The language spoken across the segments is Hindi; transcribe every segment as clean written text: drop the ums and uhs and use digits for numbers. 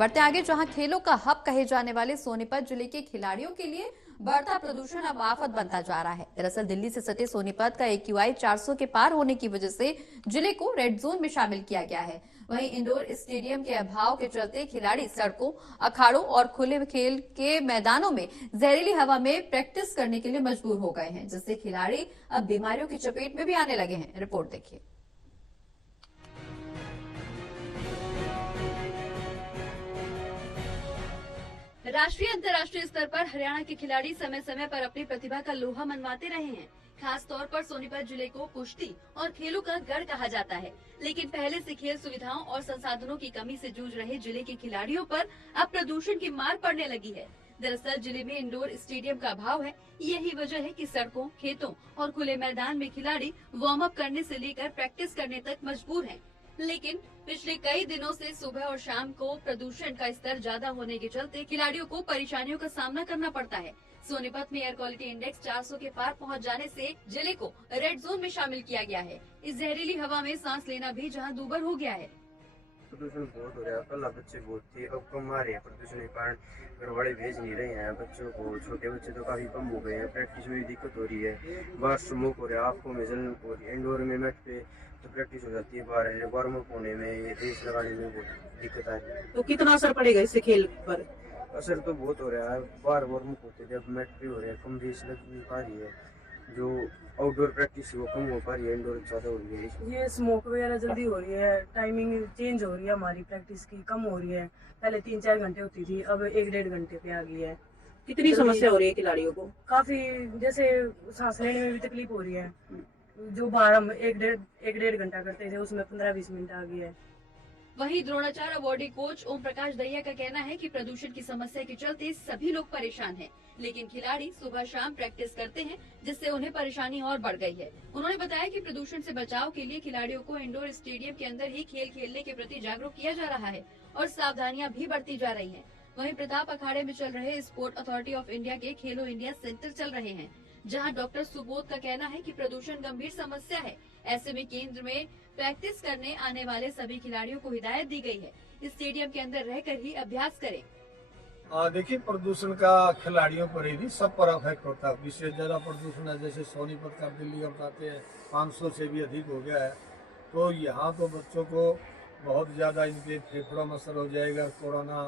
बढ़ते आगे, जहां खेलों का हब कहे जाने वाले सोनीपत जिले के खिलाड़ियों के लिए बढ़ता प्रदूषण अब आफत बनता जा रहा है। दरअसल दिल्ली से सटे सोनीपत का AQI 400 के पार होने की वजह से जिले को रेड जोन में शामिल किया गया है। वहीं इंडोर स्टेडियम के अभाव के चलते खिलाड़ी सड़कों, अखाड़ों और खुले खेल के मैदानों में जहरीली हवा में प्रैक्टिस करने के लिए मजबूर हो गए हैं, जिससे खिलाड़ी अब बीमारियों की चपेट में भी आने लगे हैं। रिपोर्ट देखिए। राष्ट्रीय अंतर्राष्ट्रीय स्तर पर हरियाणा के खिलाड़ी समय समय पर अपनी प्रतिभा का लोहा मनवाते रहे हैं। खास तौर पर सोनीपत जिले को कुश्ती और खेलों का गढ़ कहा जाता है, लेकिन पहले से खेल सुविधाओं और संसाधनों की कमी से जूझ रहे जिले के खिलाड़ियों पर अब प्रदूषण की मार पड़ने लगी है। दरअसल जिले में इंडोर स्टेडियम का अभाव है। यही वजह है कि सड़कों, खेतों और खुले मैदान में खिलाड़ी वार्म अप करने से लेकर प्रैक्टिस करने तक मजबूर हैं। लेकिन पिछले कई दिनों से सुबह और शाम को प्रदूषण का स्तर ज्यादा होने के चलते खिलाड़ियों को परेशानियों का सामना करना पड़ता है। सोनीपत में एयर क्वालिटी इंडेक्स 400 के पार पहुंच जाने से जिले को रेड जोन में शामिल किया गया है। इस जहरीली हवा में सांस लेना भी जहां दूभर हो गया है। प्रदूषण बहुत हो रहा है। पहला बच्चे बहुत थे, अब कम आ रहे हैं। प्रदूषण के कारण घर वाले भेज नहीं रहे हैं बच्चों को। छोटे बच्चे तो काफी कम हो गए हैं। प्रैक्टिस में भी दिक्कत हो रही है। बाहर स्मोक हो रहा है, आंखों में जलन हो रही है। इंडोर में मैट पे तो प्रैक्टिस हो जाती है, बाहर वार्म अप होने में, रेस लगाने में बहुत दिक्कत आ रही है। तो कितना असर पड़ेगा इससे खेल पर? असर तो बहुत हो रहा है। बाहर वार्म अप होते थे, अब मैट पे हो रहे हैं। कम रेस लग नहीं पा रही है। जो आउटडोर प्रैक्टिस वो कम हो पा रही है, इंडोर ज्यादा हो रही है। ये स्मोक वगैरह जल्दी हो रही है, टाइमिंग चेंज हो रही है, हमारी प्रैक्टिस की कम हो रही है। पहले 3-4 घंटे होती थी, अब 1-1.5 घंटे पे आ गई है। कितनी समस्या हो रही है खिलाड़ियों को? काफी, जैसे सांस लेने में भी तकलीफ हो रही है। जो बाहर हम 1-1.5 घंटा करते थे, उसमें 15-20 मिनट आ गई है। वहीं द्रोणाचार्य अवार्डी कोच ओम प्रकाश दहिया का कहना है कि प्रदूषण की समस्या के चलते सभी लोग परेशान हैं, लेकिन खिलाड़ी सुबह शाम प्रैक्टिस करते हैं, जिससे उन्हें परेशानी और बढ़ गई है। उन्होंने बताया कि प्रदूषण से बचाव के लिए खिलाड़ियों को इंडोर स्टेडियम के अंदर ही खेल खेलने के प्रति जागरूक किया जा रहा है और सावधानियां भी बरती जा रही हैं। वहीं प्रताप अखाड़े में चल रहे स्पोर्ट अथॉरिटी ऑफ इंडिया के खेलो इंडिया सेंटर चल रहे हैं, जहां डॉक्टर सुबोध का कहना है कि प्रदूषण गंभीर समस्या है। ऐसे में केंद्र में प्रैक्टिस करने आने वाले सभी खिलाड़ियों को हिदायत दी गई है, इस स्टेडियम के अंदर रहकर ही अभ्यास करें। देखिए, प्रदूषण का खिलाड़ियों पर ही नहीं, सब पर अफेक्ट होता है। विशेष ज्यादा प्रदूषण है, जैसे सोनीपत का दिल्ली का बताते हैं 500 से भी अधिक हो गया है। तो यहाँ तो बच्चों को बहुत ज्यादा इनके फेफड़ों में असर हो जाएगा। कोरोना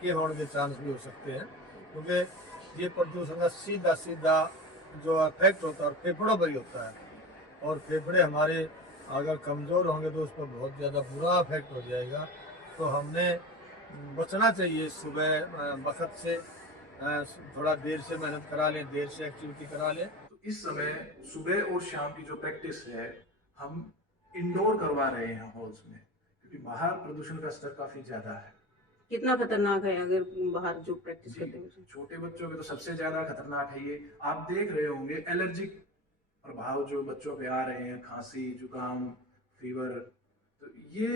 के होने के चांस भी हो सकते हैं, क्योंकि ये प्रदूषण का सीधा सीधा जो अफेक्ट होता है और फेफड़ों पर ही होता है। और फेफड़े हमारे अगर कमज़ोर होंगे तो उस पर बहुत ज़्यादा बुरा अफेक्ट हो जाएगा। तो हमने बचना चाहिए सुबह वक्त से, थोड़ा देर से मेहनत करा लें, देर से एक्टिविटी करा लें। तो इस समय सुबह और शाम की जो प्रैक्टिस है हम इंडोर करवा रहे हैं हॉल्स में, क्योंकि बाहर प्रदूषण का स्तर काफ़ी ज़्यादा है। कितना खतरनाक है अगर बाहर जो प्रैक्टिस करते हैं? छोटे बच्चों के तो सबसे ज़्यादा खतरनाक है ये। आप देख रहे होंगे एलर्जिक प्रभाव जो बच्चों पे आ रहे हैं, खांसी, जुकाम, फीवर। तो ये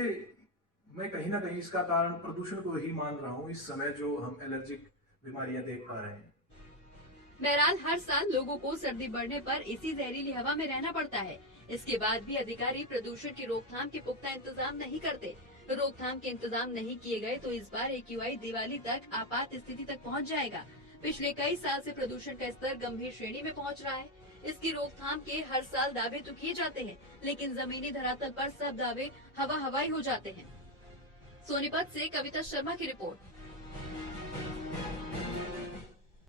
मैं कहीं ना कहीं इसका कारण प्रदूषण को ही मान रहा हूँ, इस समय जो हम एलर्जिक बीमारियां देख पा रहे हैं। बहरहाल हर साल लोगों को सर्दी बढ़ने पर इसी जहरीली हवा में रहना पड़ता है। इसके बाद भी अधिकारी प्रदूषण की रोकथाम के पुख्ता इंतजाम नहीं करते। रोकथाम के इंतजाम नहीं किए गए तो इस बार AQI दिवाली तक आपात स्थिति तक पहुंच जाएगा। पिछले कई साल से प्रदूषण का स्तर गंभीर श्रेणी में पहुंच रहा है। इसकी रोकथाम के हर साल दावे तो किए जाते हैं, लेकिन जमीनी धरातल पर सब दावे हवा हवाई हो जाते हैं। सोनीपत से कविता शर्मा की रिपोर्ट।